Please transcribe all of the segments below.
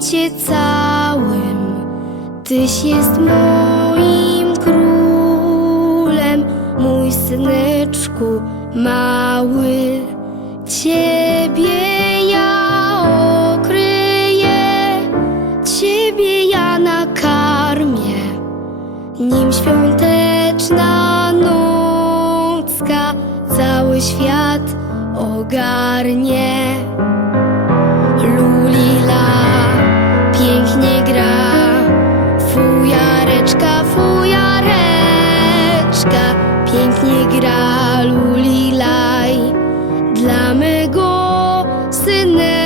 świecie całym. Tyś jest moim królem, mój syneczku mały. Ciebie ja okryję, Ciebie ja nakarmię, nim świąteczna nocka cały świat ogarnie. Lulila pięknie gra Lulilaj dla mego syneczka.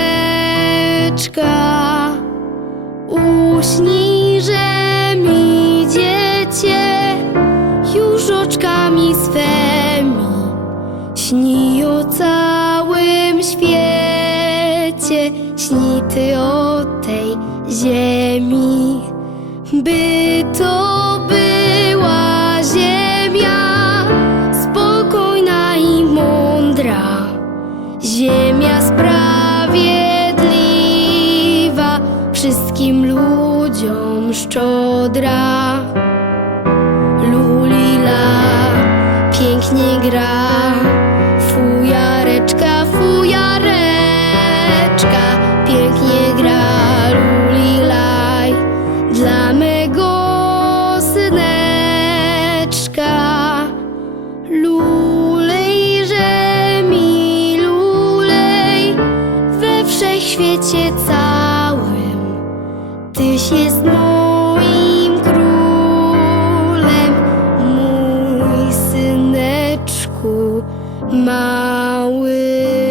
Uśnij, że mi dziecię już oczkami swymi śni o całym świecie, śni ty o tej ziemi, by to była wszystkim ludziom szczodra. Lulila pięknie gra, fujareczka, fujareczka, pięknie gra Lulilaj dla mego syneczka. Lulej, że mi lulej we wszechświecie całym. Tyś jest moim królem, mój syneczku mały.